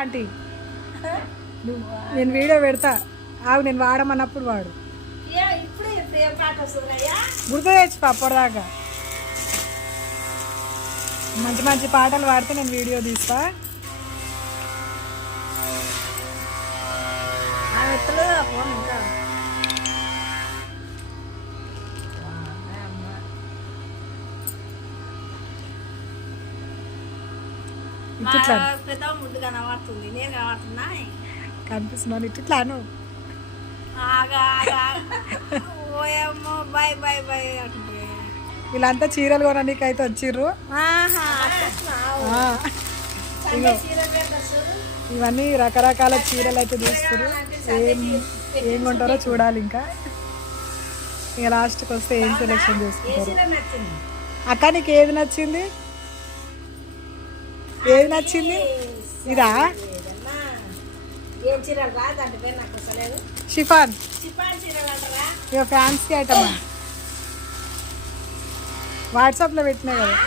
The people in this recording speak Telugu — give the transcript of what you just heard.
ఆంటీ నేను వీడియో పెడతా ఆగు, నేను వాడమన్నప్పుడు వాడు గుర్తు తెచ్చి అప్పటిదాకా మంచి మంచి పాటలు పాడితే నేను వీడియో తీస్తా. ఇంకా కనిపిస్తున్నాను ఇట్లాను వీళ్ళంతా చీరలు కొనడానికి అయితే వచ్చిర్రు. ఇవన్నీ రకరకాల చీరలు అయితే చూస్తారు. ఏం కొంటారో చూడాలి. ఇంకా ఇక లాస్ట్కి వస్తే ఏం సెలెక్షన్ చేసుకుంటారు. అక్క నీకు ఏది నచ్చింది? ఏది నచ్చింది? ఇదా షిఫాన్ ఇక ఫ్యాన్సీ ఐటమ్ వాట్సాప్లో పెట్టినా కదా.